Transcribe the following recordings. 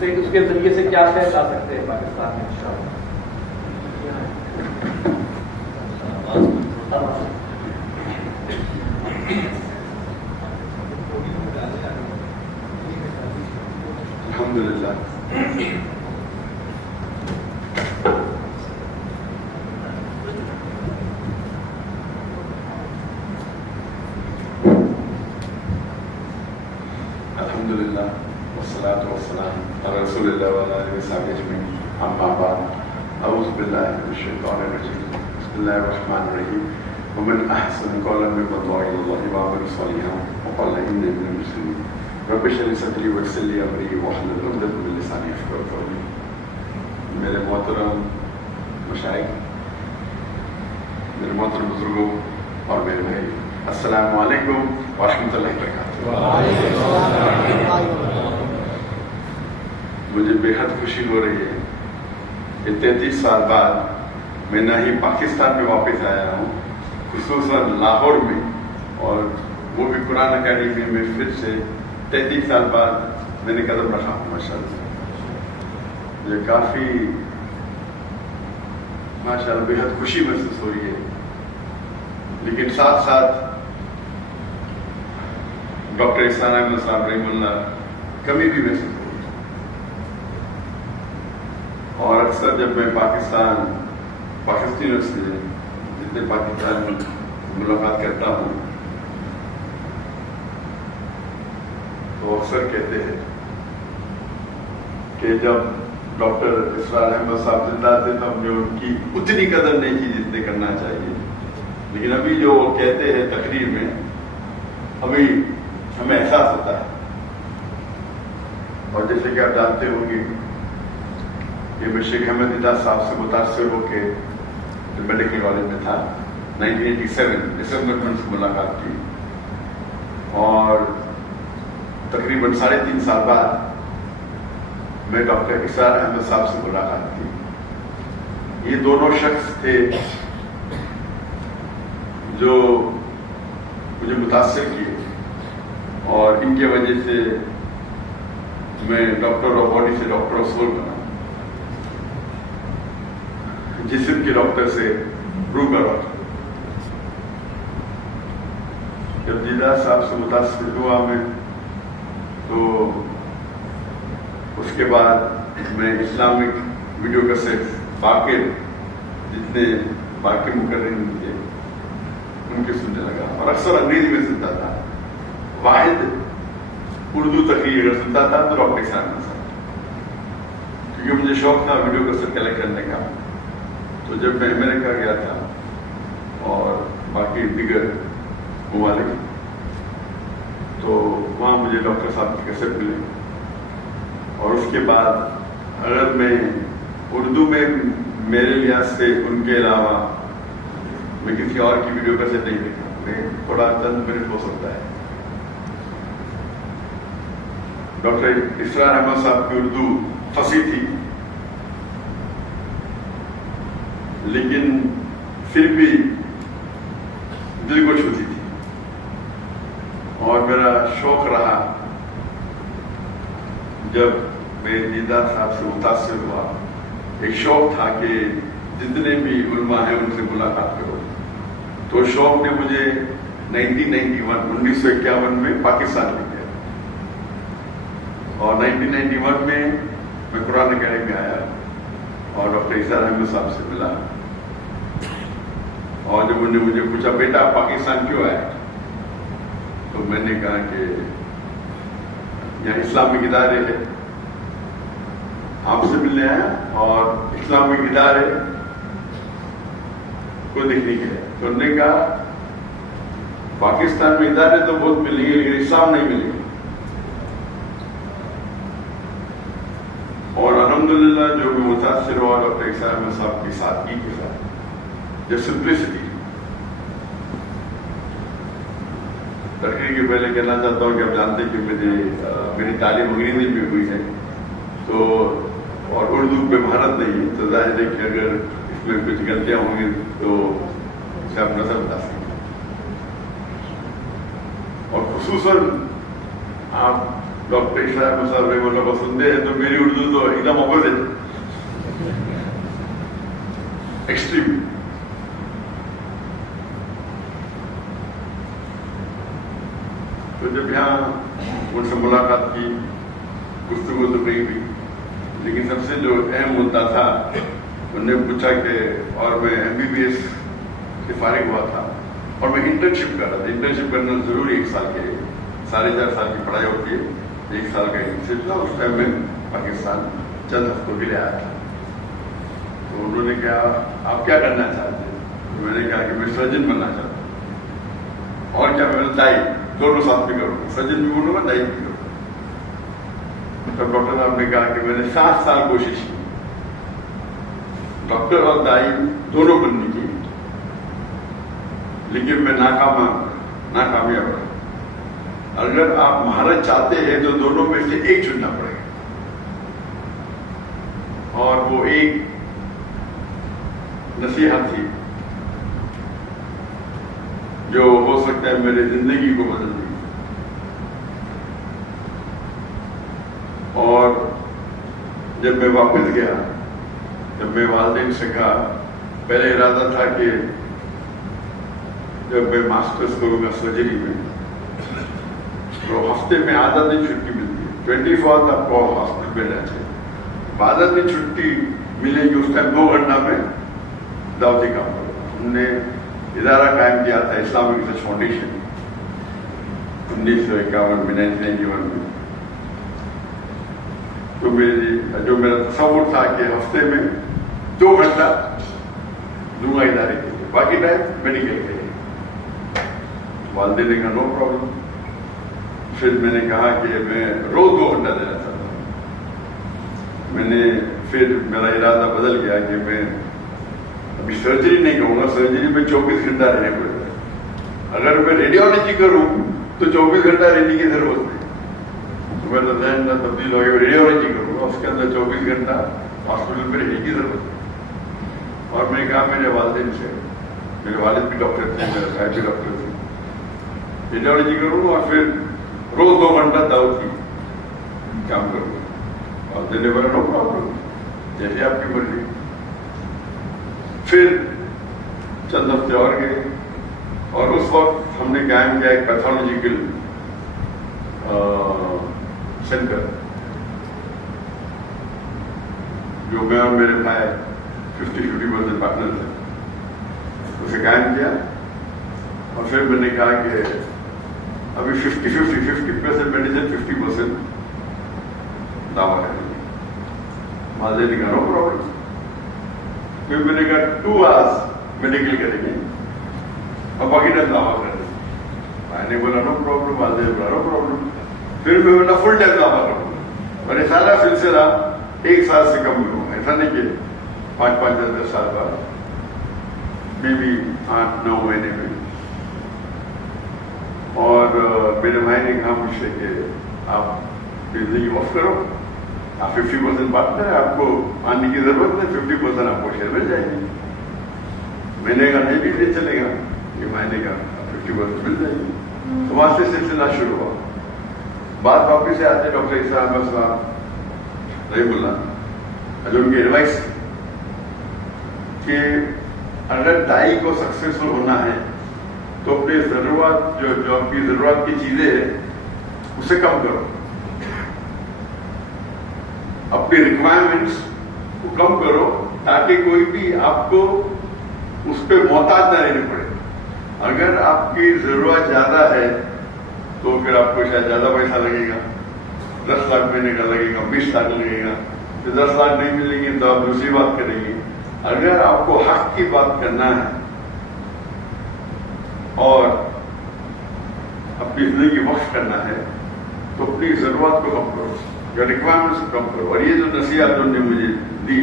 اس کے ذریعے سے کیا شے لا سکتے ہیں پاکستان میں انشاءاللہ؟ الحمدللہ الحمدللہ والصلاة والسلام علی رسول اللہ وعلی آلہ وصحبہ اجمعین، اما بعد، اعوذ باللہ من الشیطان الرجیم، بسم اللہ الرحمن الرحیم، ومن احسن قولا ممن دعا الی اللہ وعمل صالحا وقال انی من المسلمین، رب اشرح لي صدری ویسر لي امری واحلل عقدۃ من لسانی یفقهوا قولی۔ میرے محترم مشائخ، میرے محترم بزرگوں اور میرے بھائی، السلام علیکم ورحمۃ اللہ وبرکاتہ۔ مجھے بے حد خوشی ہو رہی ہے کہ 33 سال بعد میں نہ ہی پاکستان میں واپس آیا ہوں، خصوصاً لاہور میں، اور وہ بھی قرآن اکیڈمی میں پھر سے 33 سال بعد میں نے قدم رکھا ہوں۔ ماشاءاللہ مجھے کافی ماشاءاللہ بے حد خوشی محسوس ہو رہی ہے، لیکن ساتھ ساتھ ڈاکٹر احسان احمد صاحب رحمہ اللہ کمی بھی محسوس ہو رہی ہے۔ اور اکثر جب میں پاکستانیوں سے جتنے پاکستان میں ملاقات کرتا ہوں تو اکثر کہتے ہیں کہ جب ڈاکٹر اسرار احمد صاحب زندہ تھے تو ہم نے ان کی اتنی قدر نہیں کی جتنے کرنا چاہیے، لیکن ابھی جو کہتے ہیں تقریر میں ابھی ہمیں احساس ہوتا ہے۔ اور جیسے کہ آپ جانتے ہوں گے کہ میں شیخ احمد دیدار صاحب سے متاثر ہو کے میڈیکل کالج میں تھا، 1987 دسمبر میں ان سے ملاقات کی، اور تقریباً 3.5 سال بعد میں ڈاکٹر اسرار احمد صاحب سے ملاقات کی۔ یہ دونوں شخص تھے جو مجھے متاثر کیے، اور ان کی وجہ سے میں ڈاکٹر آف باڈی سے ڈاکٹر آف سول بنا، جسم کے ڈاکٹر سے روح کا ڈاکٹر۔ جب دیدار صاحب سے متاثر ہوا میں تو اس کے بعد میں اسلامک ویڈیو کیسٹ باقی جتنے باقی مقررین تھے ان کے سننے لگا، اور اکثر انگریزی میں سنتا تھا۔ واحد اردو تقریر اگر سنتا تھا تو ڈاکٹر احسان احمد صاحب، کیونکہ مجھے شوق تھا ویڈیو کیسٹ کلیکٹ کرنے کا۔ تو جب میں امریکہ گیا تھا اور باقی دیگر ممالک، تو وہاں مجھے ڈاکٹر صاحب کی کیسٹ ملے، اور اس کے بعد اگر میں اردو میں میرے لحاظ سے ان کے علاوہ میں کسی اور کی ویڈیو کیسٹ نہیں دیکھا، میں تھوڑا چند منٹ ہو سکتا ہے۔ ڈاکٹر اسرار احمد صاحب کی اردو فصیح تھی، لیکن پھر بھی دل کو چھوتی تھی، اور میرا شوق رہا جب میں دیدار صاحب سے متاثر ہوا، ایک شوق تھا کہ جتنے بھی علماء ہیں ان سے ملاقات کرو۔ تو شوق نے مجھے 1951 میں پاکستان لے گیا، اور 1991 میں قرآن اکیڈمی میں آیا اور ڈاکٹر اسرار احمد صاحب سے ملا، اور جب انہوں نے مجھے پوچھا بیٹا پاکستان کیوں آیا، تو میں نے کہا کہ یہاں اسلامک ادارے ہیں، آپ سے ملنے آیا اور اسلامک ادارے کو دیکھنے کے لیے۔ تو انہوں نے کہا پاکستان میں ادارے تو بہت ملیں گے لیکن اسلام نہیں ملے گا۔ اور الحمدللہ جو بھی متاثر ہوا ڈاکٹر اسرار احمد صاحب کی سادگی کے ساتھ، جو سمپلسٹی۔ تقریر کے پہلے کہنا چاہتا ہوں کہ آپ جانتے ہیں کہ میری تعلیم انگریزی میں ہوئی ہے، تو اور اردو پہ مہارت نہیں ہے، تو ظاہر ہے کہ اگر اس میں کچھ غلطیاں ہوں گی تو اسے آپ نظر بتا سکتے ہیں۔ اور خصوصاً آپ डॉक्टर इशराक साहब रहमतुल्लाह को सुनते हैं तो मेरी उर्दू तो एकदम ऑपोजिट, एक्सट्रीम। तो जब यहाँ उनसे मुलाकात की, गुफ्तगू तो नहीं हुई, लेकिन सबसे जो अहम मुद्दा था, उन्होंने पूछा कि और मैं MBBS से फारिग हुआ था और मैं इंटर्नशिप कर रहा था। इंटर्नशिप करना जरूरी 1 साल के, 4.5 साल की पढ़ाई होती है, 1 साल का इंटर्नशिप था। उस टाइम में पाकिस्तान चंद हफ्तों के लिए आया था। तो उन्होंने कहा आप क्या करना चाहते हैं? तो मैंने कहा कि मैं सर्जन बनना चाहता हूँ। और क्या? मैंने दाई, दोनों साथ में करूँगा, सर्जन भी बोलूँगा, दाई भी करूँगा। तो डॉक्टर साहब ने कहा कि मैंने 7 साल कोशिश की डॉक्टर और दाई दोनों बनने की, लेकिन मैं नाकामयाब रहा। अगर आप महारत चाहते हैं तो दोनों में से एक चुनना पड़ेगा, और वो एक नसीहत थी जो हो सकता है मेरे जिंदगी को बदल दी। और जब मैं वापस गया, जब मैं वालिदैन से कहा, पहले इरादा था कि जब मैं मास्टर्स करूंगा सर्जरी में तो हफ्ते में आधा दिन छुट्टी मिलती है, 24 आपको हॉस्पिटल में रहना चाहिए। आधा दिन छुट्टी मिलेगी, उस टाइम 2 घंटा में दावती काम करूंगा। हमने इदारा कायम किया था इस्लामिक रिसर्च फाउंडेशन 1951 में, 1991 में। तो मेरा तस्वुर था कि हफ्ते में 2 घंटा दूंगा इदारे के लिए, बाकी टाइम मेडिकल के लिए। वालिदैन ने कहा नो प्रॉब्लम। फिर मैंने कहा कि मैं रोज 2 घंटा देना चाहता हूँ। फिर मेरा इरादा बदल गया कि मैं अभी सर्जरी नहीं करूंगा, सर्जरी में 24 घंटा रहने पड़ेगा। अगर मैं रेडियोलॉजी करूं तो 24 घंटा रहने की जरूरत नहीं। तो मेरा ध्यान तब्दील हो गया, रेडियोलॉजी करूंगा, उसके अंदर 24 घंटा हॉस्पिटल में रहने की जरूरत है। और मैंने कहा मेरे वालिदैन से, मेरे वालिद भी डॉक्टर थे, मेरे साहब भी डॉक्टर थे, रेडियोलॉजी करूंगा और फिर रोज 2 घंटा दावत की काम करूंगा। और देने वाला नो प्रॉब्लम, जैसे आपकी मर्जी। फिर चंद हफ्ते और गए और उस वक्त हमने कायम किया एक पैथोलॉजिकल सेंटर, जो मैं और मेरे भाई 50-50% पार्टनर थे, उसे कायम किया। और फिर मैंने कहा कि अभी 50% मेडिसिन, 50% दावा करेंगे। वालिदैन ने कहा नो प्रॉब्लम। फिर मैंने कहा 2 आवर्स मेडिकल करेंगे और बाकी टाइम दावा करेंगे। मैंने बोला नो प्रॉब्लम, वालिदैन बोला नो प्रॉब्लम। फिर मैं बोला फुल टाइम दावा करूंगा और ये सारा सिलसिला 1 साल से कम करूंगा। ऐसा नहीं कि 5-5, 10 साल बाद, मे भी 8-9 महीने में। और मेरे भाई ने कहा मुझसे कि आप जिंदगी वक्त करो, आप 50% पार्टनर है, आपको आने की जरूरत नहीं, 50% आपको शेयर मिल जाएगी। मैंने कहा नहीं भी चलेगा, ये मैंने कहा 50% मिल जाएगी। तो वहां से सिलसिला शुरू हुआ। बात वापिस से आते डॉक्टर इशराक साहब रहमतुल्लाह, जो उनकी एडवाइस कि अगर डाई को सक्सेसफुल होना है तो अपनी जरूरत, जो आपकी जरूरत की चीजें हैं उसे कम करो, अपनी रिक्वायरमेंट्स को कम करो, ताकि कोई भी आपको उस पर मोहताज न रहने पड़े। अगर आपकी जरूरत ज्यादा है तो फिर आपको शायद ज्यादा पैसा लगेगा, 10 लाख महीने का लगेगा, 20 लाख लगेगा। फिर 10 लाख नहीं मिलेंगे तो आप दूसरी बात करेंगे। अगर आपको हक की बात करना है और अपनी जिंदगी वक्त करना है तो अपनी जरूरत को कम करो, जो रिक्वायरमेंट्स को कम करो। और ये जो नसीहत उन्होंने मुझे दी,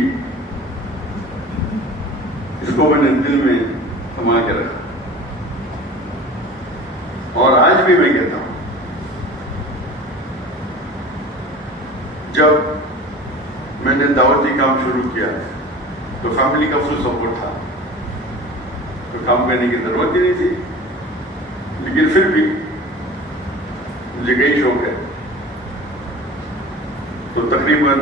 इसको मैंने दिल में समा के रखा और आज भी मैं कहता हूं, जब मैंने दावती काम शुरू किया तो फैमिली का फुल सपोर्ट था, तो काम करने की जरूरत ही नहीं थी। लेकिन फिर भी मुझे कई शौक है تو تقریباً